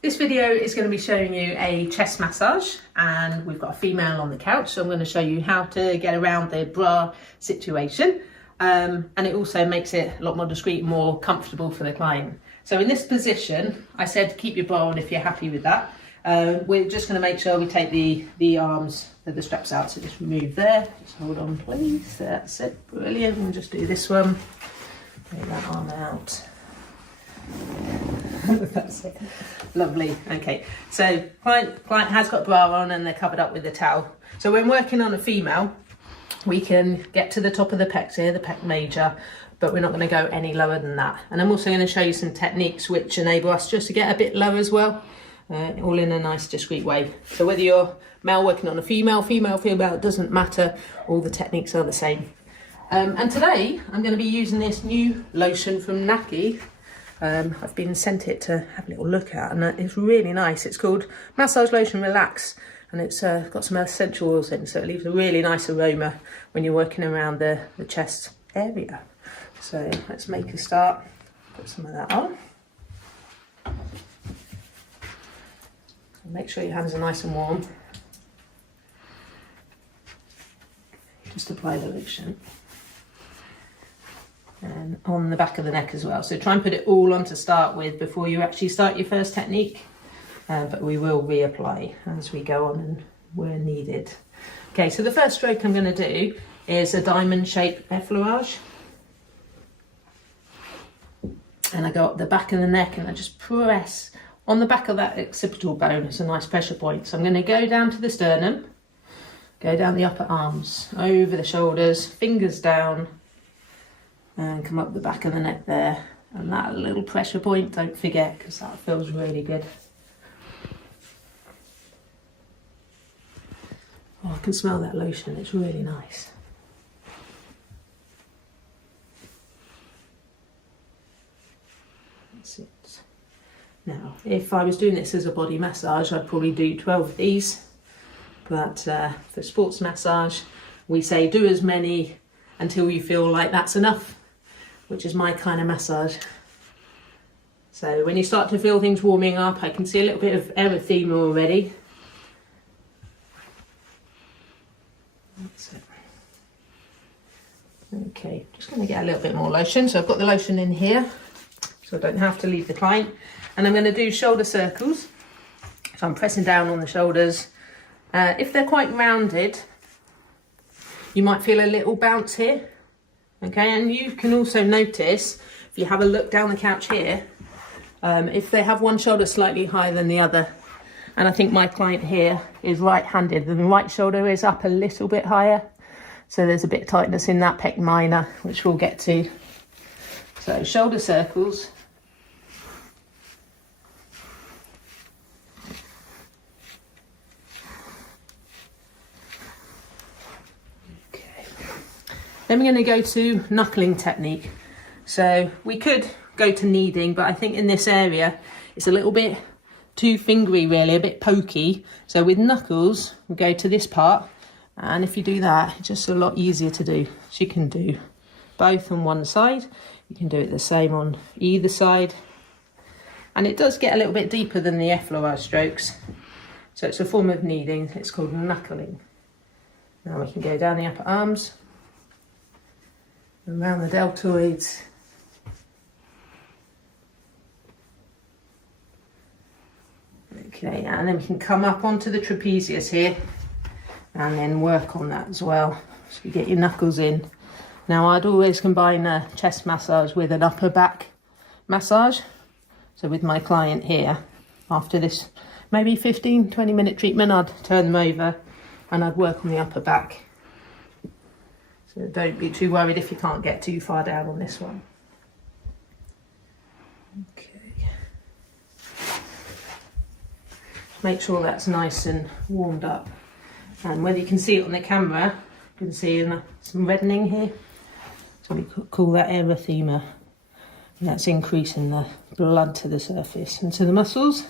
This video is going to be showing you a chest massage, and we've got a female on the couch, so I'm going to show you how to get around the bra situation, and it also makes it a lot more discreet and more comfortable for the client. So in this position, I said keep your bra on if you're happy with that. We're just going to make sure we take the arms, the straps out, so just remove there, just hold on please, that's it, brilliant. We'll just do this one, take that arm out. That's it. Lovely. Okay, so client has got bra on and they're covered up with the towel. So when working on a female, we can get to the top of the pecs here, the pec major, but we're not going to go any lower than that. And I'm also going to show you some techniques which enable us just to get a bit lower as well, all in a nice discreet way. So whether you're male working on a female, female, it doesn't matter, all the techniques are the same. And today I'm going to be using this new lotion from Naki. I've been sent it to have a little look at, and it's really nice. It's called Massage Lotion Relax, and it's got some essential oils in, so it leaves a really nice aroma when you're working around the chest area. So let's make a start. Put some of that on. Make sure your hands are nice and warm. Just apply the lotion. And on the back of the neck as well. So try and put it all on to start with before you actually start your first technique. But we will reapply as we go on and where needed. Okay, so the first stroke I'm going to do is a diamond shaped effleurage. And I go up the back of the neck and I just press on the back of that occipital bone. It's a nice pressure point. So I'm going to go down to the sternum, go down the upper arms, over the shoulders, fingers down, and come up the back of the neck there. And that little pressure point, don't forget, because that feels really good. Oh, I can smell that lotion, it's really nice. That's it. Now, if I was doing this as a body massage, I'd probably do 12 of these. But for sports massage, we say do as many until you feel like that's enough, which is my kind of massage. So when you start to feel things warming up, I can see a little bit of erythema already. That's it. Okay, just going to get a little bit more lotion. So I've got the lotion in here, so I don't have to leave the client. And I'm going to do shoulder circles. So I'm pressing down on the shoulders. If they're quite rounded, you might feel a little bounce here. Okay, and you can also notice, if you have a look down the couch here, if they have one shoulder slightly higher than the other, and I think my client here is right-handed, and the right shoulder is up a little bit higher, so there's a bit of tightness in that pec minor, which we'll get to. So shoulder circles. Then we're going to go to knuckling technique. So we could go to kneading, but I think in this area, it's a little bit too fingery really, a bit pokey. So with knuckles, we go to this part. And if you do that, it's just a lot easier to do. So you can do both on one side. You can do it the same on either side. And it does get a little bit deeper than the effleurage strokes. So it's a form of kneading. It's called knuckling. Now we can go down the upper arms, around the deltoids, okay, and then we can come up onto the trapezius here and then work on that as well, so you get your knuckles in. Now I'd always combine a chest massage with an upper back massage. So with my client here, after this maybe 15-20 minute treatment, I'd turn them over and I'd work on the upper back. So don't be too worried if you can't get too far down on this one. Okay. Make sure that's nice and warmed up. And whether you can see it on the camera, you can see some reddening here. So we call that erythema. And that's increasing the blood to the surface and to the muscles.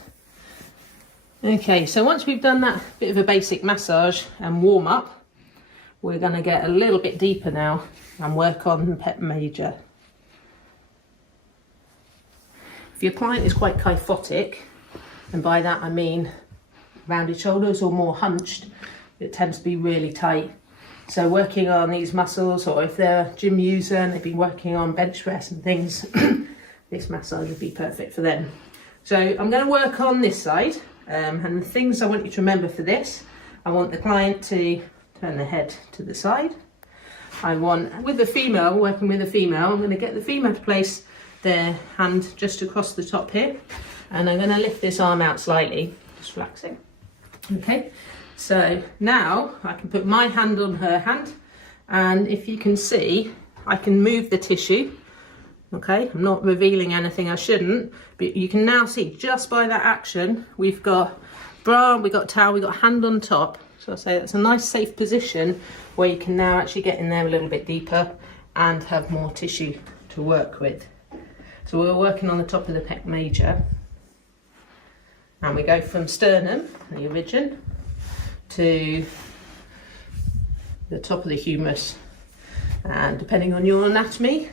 Okay, so once we've done that bit of a basic massage and warm up, we're going to get a little bit deeper now and work on the pec major. If your client is quite kyphotic, And by that I mean rounded shoulders or more hunched, it tends to be really tight. So working on these muscles, or if they're a gym user and they've been working on bench press and things, this massage would be perfect for them. So I'm going to work on this side, and the things I want you to remember for this, I want the client to turn their head to the side. I want, with the female, working with a female, I'm going to get the female to place their hand just across the top here, and I'm going to lift this arm out slightly, just relaxing. Okay, so now I can put my hand on her hand, and if you can see, I can move the tissue. Okay, I'm not revealing anything I shouldn't, but you can now see just by that action, we've got bra, we've got towel, we've got hand on top. So I say that's a nice safe position where you can now actually get in there a little bit deeper and have more tissue to work with. So we're working on the top of the pec major, and we go from sternum, the origin, to the top of the humerus. And depending on your anatomy,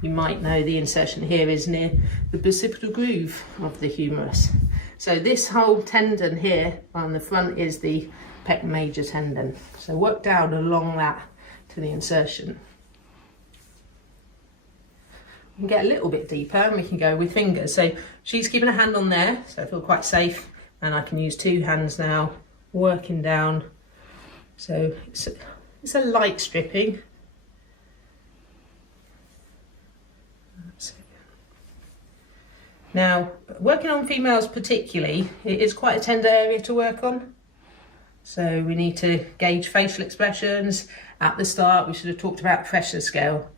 you might know the insertion here is near the bicipital groove of the humerus. So this whole tendon here on the front is the pec major tendon. So work down along that to the insertion. We can get a little bit deeper and we can go with fingers. So she's keeping a hand on there, so I feel quite safe, and I can use two hands now, working down. So it's a light stripping. Now, working on females particularly, it is quite a tender area to work on. So we need to gauge facial expressions. At the start, we should have talked about pressure scale.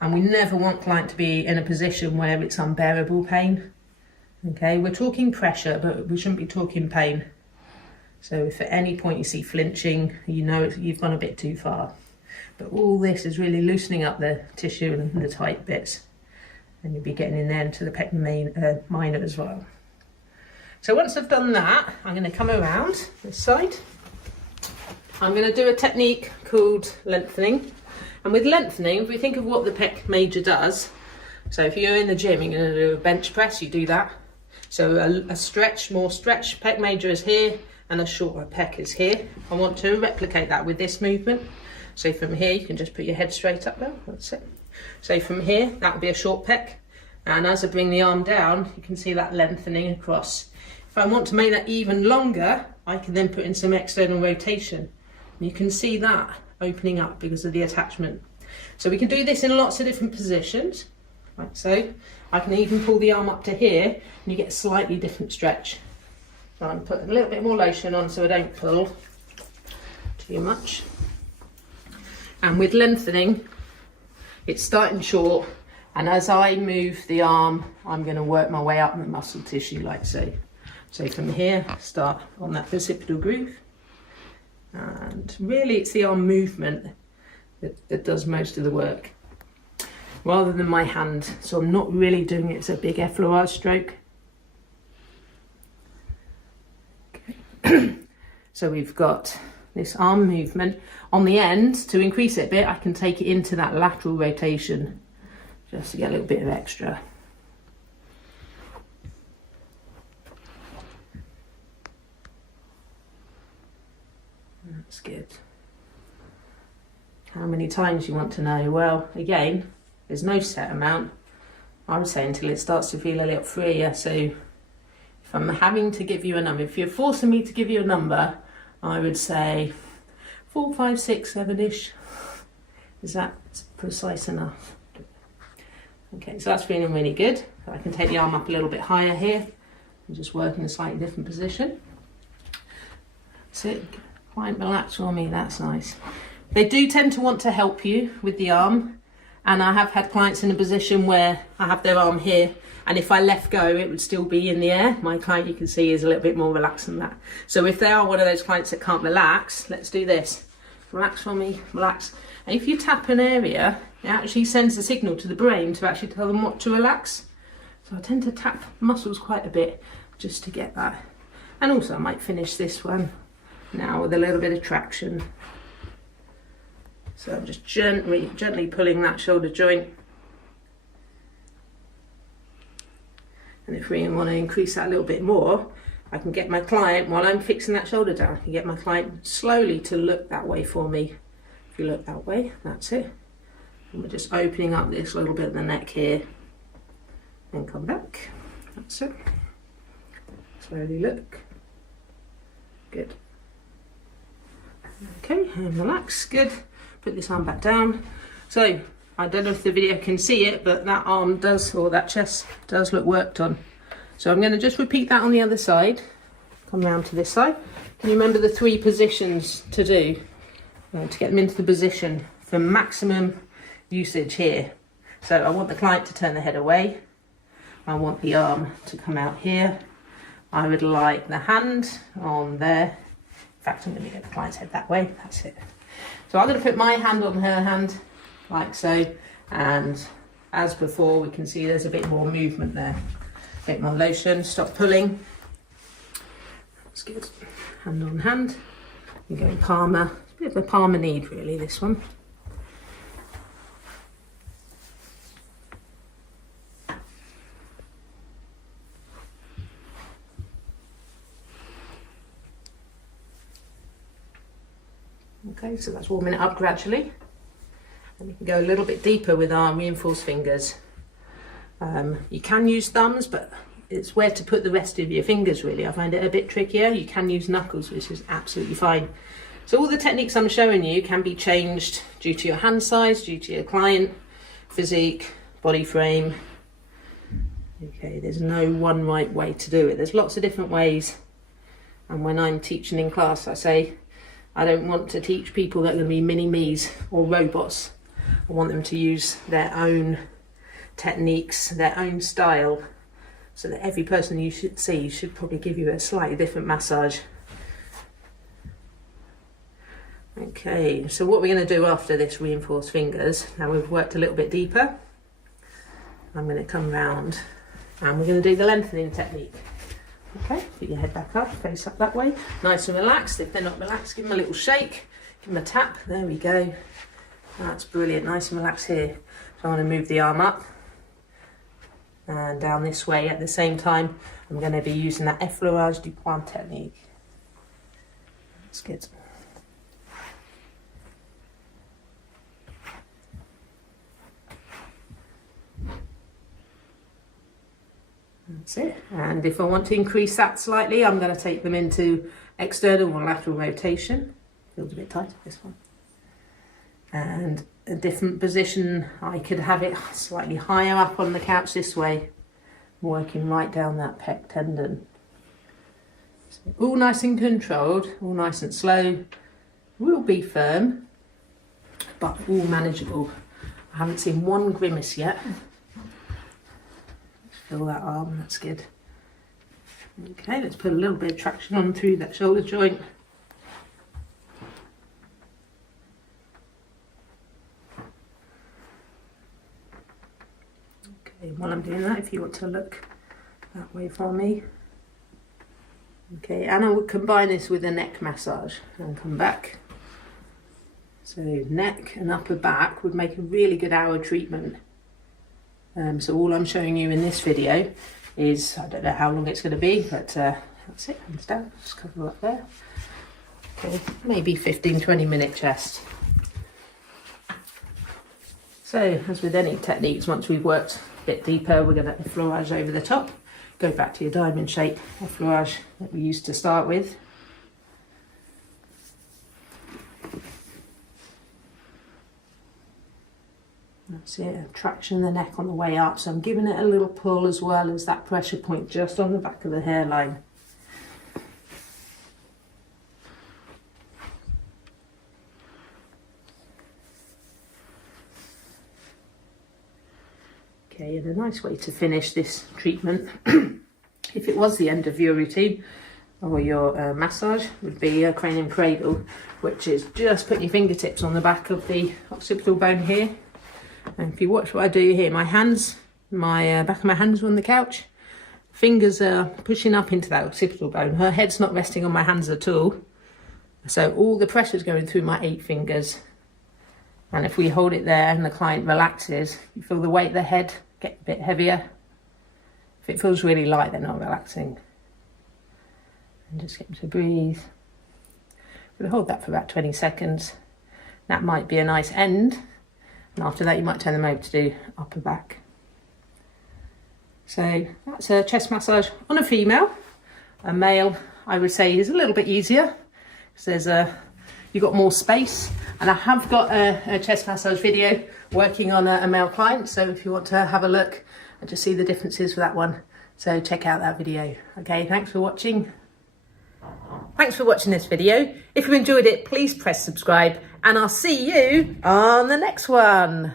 And we never want client to be in a position where it's unbearable pain. Okay, we're talking pressure, but we shouldn't be talking pain. So if at any point you see flinching, you know you've gone a bit too far. But all this is really loosening up the tissue and the tight bits. And you'll be getting in there into the pec minor as well. So once I've done that, I'm going to come around this side. I'm going to do a technique called lengthening. And with lengthening, if we think of what the pec major does, so if you're in the gym, you're going to do a bench press, you do that. So a stretch, more stretch, pec major is here, and a shorter pec is here. I want to replicate that with this movement. So from here, you can just put your head straight up there, that's it. So from here, that would be a short pec. And as I bring the arm down, you can see that lengthening across. If I want to make that even longer, I can then put in some external rotation. And you can see that opening up because of the attachment. So we can do this in lots of different positions. Like so. I can even pull the arm up to here and you get a slightly different stretch. So I'm putting a little bit more lotion on so I don't pull too much. And with lengthening, it's starting short, and as I move the arm, I'm going to work my way up the muscle tissue like so. So from here, start on that bicipital groove. And really it's the arm movement that does most of the work, rather than my hand. So I'm not really doing it as a big effleurage stroke. Okay. So we've got this arm movement. On the end, to increase it a bit, I can take it into that lateral rotation, just to get a little bit of extra. That's good. How many times you want to know? Well, again, there's no set amount. I would say until it starts to feel a little freer. So if I'm having to give you a number, if you're forcing me to give you a number, I would say 4, 5, 6, 7-ish. Is that precise enough? Okay, so that's feeling really good. I can take the arm up a little bit higher here and just work in a slightly different position. Sit, quite relaxed on me, that's nice. They do tend to want to help you with the arm, and I have had clients in a position where I have their arm here, and if I left go, it would still be in the air. My client, you can see, is a little bit more relaxed than that. So if they are one of those clients that can't relax, let's do this. Relax for me, relax. And if you tap an area, it actually sends a signal to the brain to actually tell them what to relax. So I tend to tap muscles quite a bit just to get that. And also I might finish this one now with a little bit of traction. So I'm just gently pulling that shoulder joint. And if we want to increase that a little bit more, I can get my client, while I'm fixing that shoulder down, I can get my client slowly to look that way for me. If you look that way, that's it. And we're just opening up this little bit of the neck here. And come back. That's it. Slowly look. Good. Okay, and relax. Good. Put this arm back down. So, I don't know if the video can see it, but that arm does, or that chest does look worked on. So I'm going to just repeat that on the other side. Come round to this side. Can you remember the 3 positions to do? To get them into the position for maximum usage here. So I want the client to turn the head away. I want the arm to come out here. I would like the hand on there. In fact, I'm going to get the client's head that way. That's it. So I'm going to put my hand on her hand, like so. And as before, we can see there's a bit more movement there. A bit more lotion. Stop pulling. That's good. Hand on hand. You're going palmer. A bit of a palmer need, really, this one. Okay, so that's warming it up gradually. And we can go a little bit deeper with our reinforced fingers. You can use thumbs, but it's where to put the rest of your fingers, really. I find it a bit trickier. You can use knuckles, which is absolutely fine. So all the techniques I'm showing you can be changed due to your hand size, due to your client, physique, body frame. Okay, there's no one right way to do it. There's lots of different ways. And when I'm teaching in class, I say, I don't want to teach people that are going to be mini-me's or robots. I want them to use their own techniques, their own style, so that every person you should see should probably give you a slightly different massage. Okay, so what we're going to do after this reinforced fingers, now we've worked a little bit deeper, I'm going to come round and we're going to do the lengthening technique. Okay, put your head back up, face up that way, nice and relaxed. If they're not relaxed, give them a little shake, give them a tap, there we go. That's brilliant, nice and relaxed here. So I'm going to move the arm up and down this way. At the same time, I'm going to be using that effleurage du poing technique. That's good. That's it. And if I want to increase that slightly, I'm going to take them into external or lateral rotation. Feels a bit tight, this one. And a different position, I could have it slightly higher up on the couch this way, working right down that pec tendon. So all nice and controlled, all nice and slow, will be firm, but all manageable. I haven't seen one grimace yet. Feel that arm, that's good. Okay, let's put a little bit of traction on through that shoulder joint. Okay, while I'm doing that, if you want to look that way for me. Okay, and I will combine this with a neck massage and come back. So neck and upper back would make a really good hour treatment. So all I'm showing you in this video is, I don't know how long it's going to be, but that's it, hands down, just cover up there. Okay, maybe 15-20 minute chest. So as with any techniques, once we've worked a bit deeper, we're going to effleurage over the top. Go back to your diamond shape effleurage that we used to start with. That's it, traction in the neck on the way up. So I'm giving it a little pull as well as that pressure point just on the back of the hairline. Okay, and a nice way to finish this treatment, if it was the end of your routine or your massage, would be a cranium cradle, which is just putting your fingertips on the back of the occipital bone here. And if you watch what I do here, my hands, back of my hands are on the couch, fingers are pushing up into that occipital bone. Her head's not resting on my hands at all. So all the pressure is going through my 8 fingers. And if we hold it there and the client relaxes, you feel the weight of the head get a bit heavier. If it feels really light, they're not relaxing. And just get them to breathe. We'll hold that for about 20 seconds. That might be a nice end. And after that, you might turn them over to do upper back. So that's a chest massage on a female. A male, I would say, is a little bit easier because you've got more space. And I have got a chest massage video working on a male client. So if you want to have a look and just see the differences for that one, so check out that video. Okay, thanks for watching. Thanks for watching this video. If you enjoyed it, please press subscribe and I'll see you on the next one.